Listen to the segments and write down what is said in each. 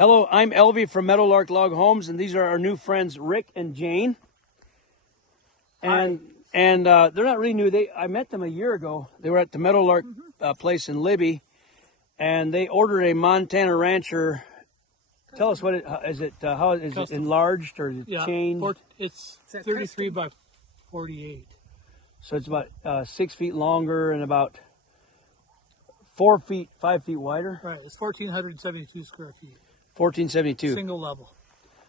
Hello, I'm Elvie from Meadowlark Log Homes, and these are our new friends Rick and Jane. And they're not really new. I met them a year ago. They were at the Meadowlark place in Libby, and they ordered a Montana Rancher. Tell us what it is. How is it enlarged or is it changed? It's 33 by 48. So it's about 6 feet longer and about 5 feet wider. Right. It's 1,472 square feet. 1472. Single level.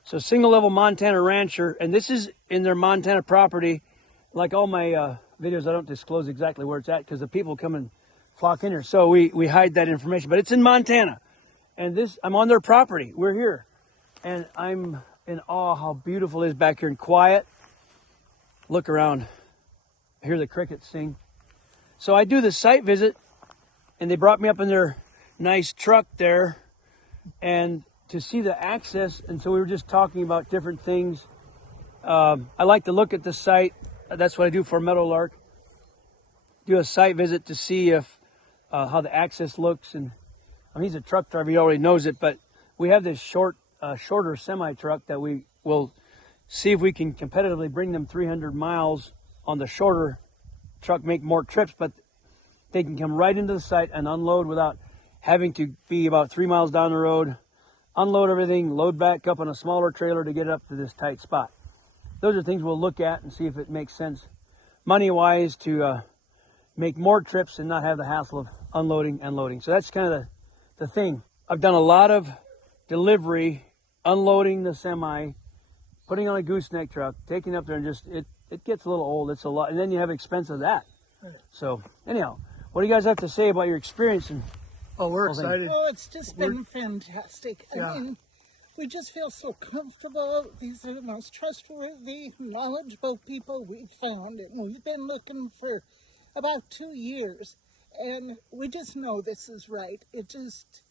So single level Montana Rancher, and this is in their Montana property. Like all my videos, I don't disclose exactly where it's at because the people come and flock in here. So we hide that information, but it's in Montana. And I'm on their property. We're here. And I'm in awe how beautiful it is back here and quiet. Look around. I hear the crickets sing. So I do the site visit, and they brought me up in their nice truck there and to see the access. And so we were just talking about different things. I like to look at the site. That's what I do for Meadowlark. Do a site visit to see if how the access looks. And I mean, he's a truck driver, he already knows it, but we have this shorter semi-truck that we will see if we can competitively bring them 300 miles on the shorter truck, make more trips, but they can come right into the site and unload without having to be about 3 miles down the road, unload everything, load back up on a smaller trailer to get up to this tight spot. Those are things we'll look at and see if it makes sense money-wise to make more trips and not have the hassle of unloading and loading. So that's kind of the thing. I've done a lot of delivery, unloading the semi, putting on a gooseneck truck, taking up there, and just it gets a little old. It's a lot, and then you have expense of that. So anyhow, what do you guys have to say about your experience? And we're excited. Oh, it's just been fantastic. I mean, we just feel so comfortable. These are the most trustworthy, knowledgeable people we've found, and we've been looking for about 2 years, and we just know this is right. It just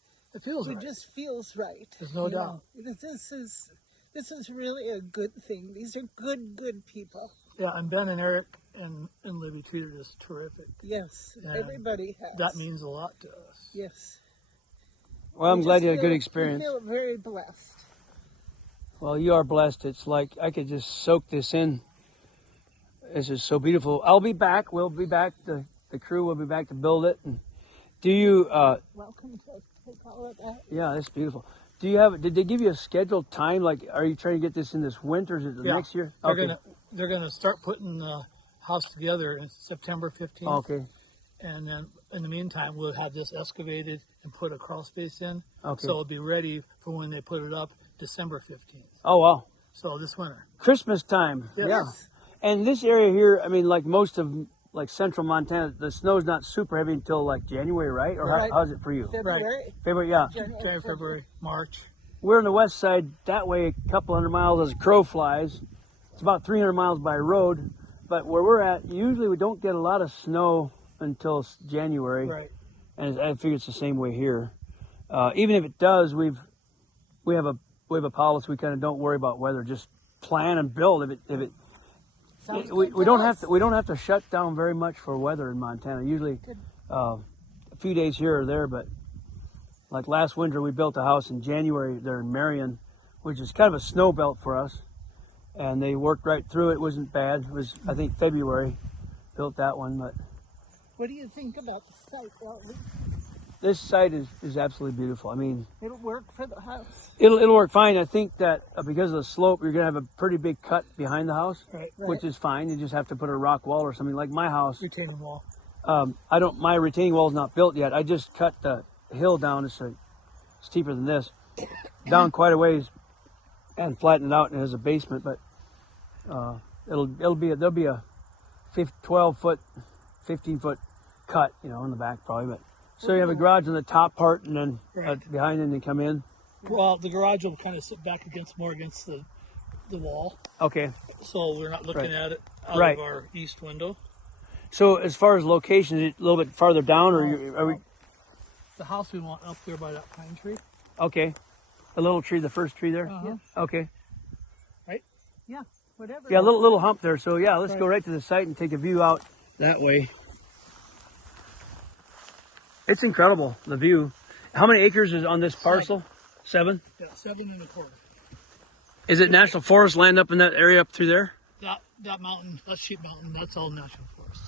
feels right. It just feels right. There's no doubt. This is really a good thing. These are good people. Yeah, and Ben and Eric and Libby treated us terrific. Yes, And everybody has. That means a lot to us. Yes. well, I'm glad you had a good experience. We feel very blessed. Well, you are blessed. It's like I could just soak this in. This is so beautiful. I'll be back. We'll be back. The crew will be back to build it. And do you? Welcome to take all of that. Yeah, that's beautiful. Do you have? Did they give you a scheduled time? Like, are you trying to get this in this winter? Or is it next year? They're gonna start putting the house together in September 15th. Okay. And then in the meantime, we'll have this excavated and put a crawl space in. Okay. So it'll be ready for when they put it up December 15th. Oh wow. So this winter. Christmas time. Yes. Yeah. And this area here, I mean, like most of central Montana, the snow's not super heavy until like January, right? Or Right. how's it for you? February. February, yeah. January, February, March. We're on the west side, that way a couple hundred miles as a crow flies. It's about 300 miles by road, but where we're at, usually we don't get a lot of snow until January. Right. And I figure it's the same way here. Even if it does, we have a policy. We kind of don't worry about weather. Just plan and build. We don't have to shut down very much for weather in Montana. Usually, a few days here or there. But like last winter, we built a house in January there in Marion, which is kind of a snow belt for us. And they worked right through it. It wasn't bad. It was, I think, February built that one. But What do you think about the site, Elvie? this site is absolutely beautiful. I mean, It'll work for the house. it'll work fine. I think that because of the slope, you're gonna have a pretty big cut behind the house, Right. which is fine. You just have to put a rock wall or something. Like my house, Retaining wall. my retaining wall is not built yet. I just cut the hill down. It's steeper than this, down quite a ways, and flatten it out. And it has a basement, but there'll be a 12 foot, 15 foot cut, in the back probably. But so you have a garage on the top part, and then behind, and then come in. Well, the garage will kind of sit back more against the wall, Okay. so we're not looking at it out Right. of our east window. So as far as location, is it a little bit farther down, or are we? The house we want up there by that pine tree. Okay. A little tree, the first tree there? Uh-huh. Okay. Right? Yeah, whatever. Yeah, a little hump there. So yeah, let's go right to the site and take a view out that way. It's incredible, the view. How many acres is on this parcel? 7? Yeah, 7.25. Is it national forest land up in that area up through there? That mountain, that's Sheep Mountain, that's all national forest.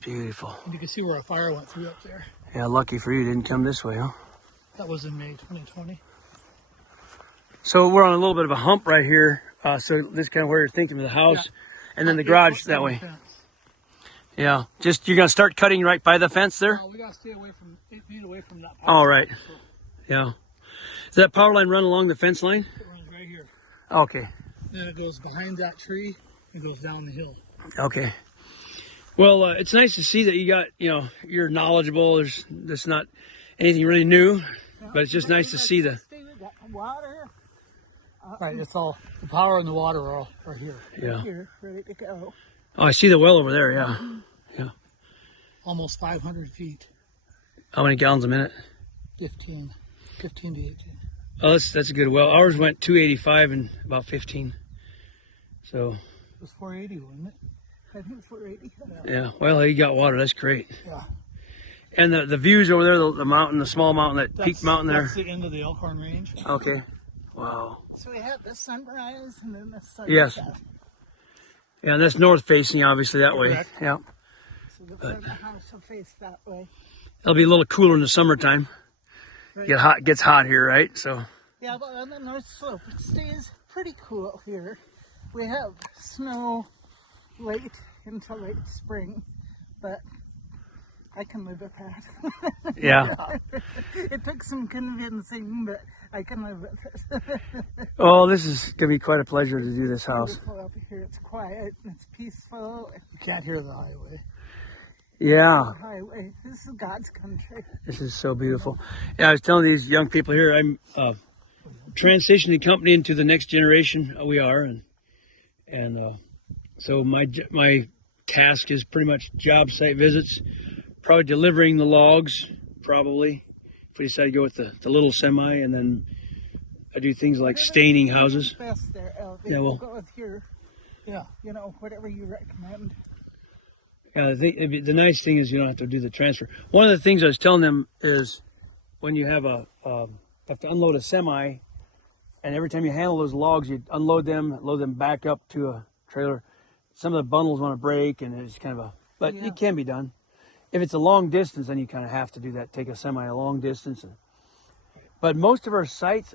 Beautiful. And you can see where a fire went through up there. Yeah, lucky for you, didn't come this way, huh? That was in May 2020. So we're on a little bit of a hump right here. So this is kind of where you're thinking of the house, and then the garage that way. Yeah, just you're gonna start cutting right by the fence there. We gotta stay away from 8 feet away from that. All right. Yeah. Does that power line run along the fence line? It runs right here. Okay. Then it goes behind that tree and goes down the hill. Okay. Well, it's nice to see that you got, you're knowledgeable. There's not anything really new, but it's just nice to see the. Water. Right, it's all the power and the water are here. Yeah. Here, ready to go. Oh, I see the well over there. Yeah. Yeah. Almost 500 feet. How many gallons a minute? 15 to 18. Oh, that's a good well. Ours went 285 in about 15. So. It was 480, wasn't it? I think it's 480. Yeah. Well, you got water. That's great. Yeah. And the views over there, the mountain, the small mountain, that peak mountain there. That's the end of the Elkhorn Range. Okay. Wow. So we have the sunrise and then the sunset. Yes. Yeah, and that's north facing, obviously, that way. Correct. Yeah. So the front of the house will face that way. It'll be a little cooler in the summertime. Right. It gets hot here, right? So. Yeah, but on the north slope, it stays pretty cool here. We have snow late into late spring, but I can live with that. Yeah. It took some convincing, but I can live with it. Oh, this is gonna be quite a pleasure to do this house. Beautiful up here. It's quiet. It's peaceful. You can't hear the highway. Yeah. Highway. This is God's country. This is so beautiful. Yeah, I was telling these young people here, I'm transitioning the company into the next generation. We are, and so my task is pretty much job site visits, probably delivering the logs, probably, if we decide to go with the little semi, and then I do things like staining houses. Best there, Elvie. Yeah, well, We'll go with your, whatever you recommend. The nice thing is you don't have to do the transfer. One of the things I was telling them is when you have have to unload a semi, and every time you handle those logs, you unload them, load them back up to a trailer. Some of the bundles want to break, and it's kind of but it can be done. If it's a long distance, then you kind of have to do that. Take a semi a long distance, but most of our sites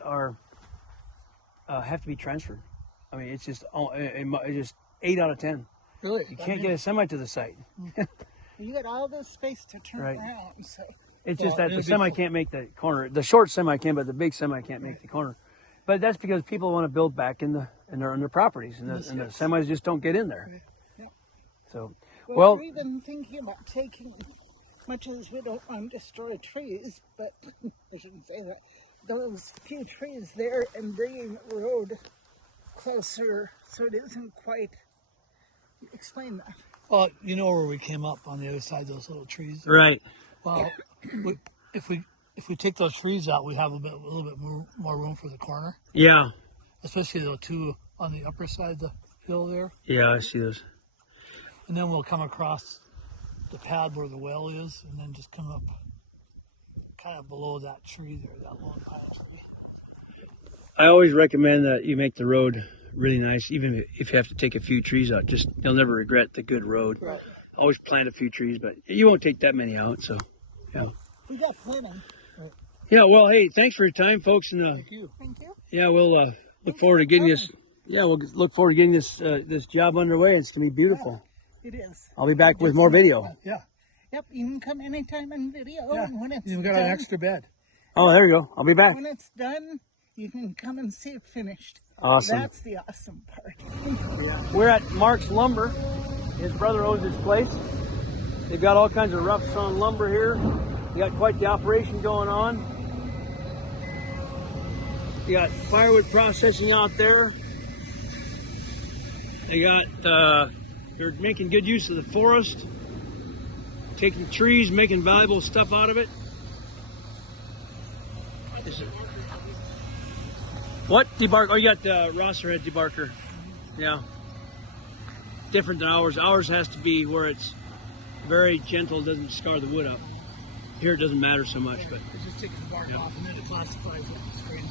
have to be transferred. I mean, it's just 8 out of 10. Really? You can't get a semi to the site. You got all this space to turn Right. around, so. It's just that the semi can't make the corner. The short semi can, but the big semi can't make the corner. But that's because people want to build back in their properties, and the semis just don't get in there. Yeah. So, Well, we're even thinking about taking, much as we don't want to destroy trees, but I shouldn't say that, those few trees there and bringing the road closer so it isn't quite. Explain that. Well, you know where we came up on the other side of those little trees. right. Well, if we take those trees out, we have a little bit more room for the corner, Yeah. especially the two on the upper side of the hill there. Yeah, I see those. And then we'll come across the pad where the well is, and then just come up kind of below that tree there, that long pine tree. I always recommend that you make the road really nice, even if you have to take a few trees out. Just you'll never regret the good road. Right. Always plant a few trees, but you won't take that many out. So, yeah. We got plenty. Yeah. Well, hey, thanks for your time, folks, and Thank you. Thank you. yeah, we'll look forward to getting this. Yeah, we'll look forward to getting this job underway. It's gonna be beautiful. It is. I'll be back with more video. Yeah. Yep, you can come anytime in video. Yeah. And when it's You've got done, an extra bed. Oh, there you go. I'll be back. when it's done, you can come and see it finished. Awesome. That's the awesome part. We're at Mark's Lumber. His brother owns this place. They've got all kinds of rough sawn lumber here. They got quite the operation going on. You got firewood processing out there. They got, they're making good use of the forest, taking trees, making valuable stuff out of it. What debark? Oh, you got the Rosserhead debarker. Yeah. Different than ours. Ours has to be where it's very gentle, doesn't scar the wood up. Here it doesn't matter so much, but It's just taking the bark off, and then it classifies it as screen.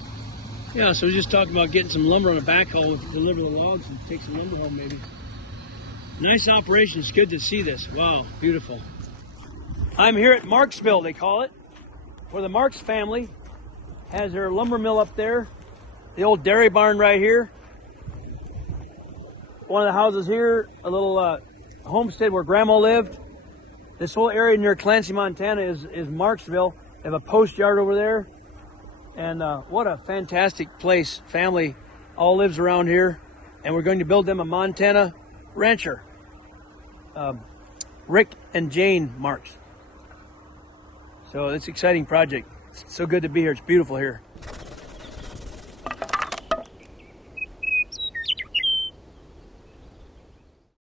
Yeah, so we just talked about getting some lumber on a backhoe to deliver the logs and take some lumber home maybe. Nice operation. It's good to see this. Wow, beautiful. I'm here at Marksville, they call it, where the Marks family has their lumber mill up there. The old dairy barn right here. One of the houses here, a little homestead where Grandma lived. This whole area near Clancy, Montana is Marksville. They have a post yard over there. And what a fantastic place. Family all lives around here. And we're going to build them a Montana rancher. Rick and Jane Marks. So it's an exciting project. It's so good to be here. It's beautiful here.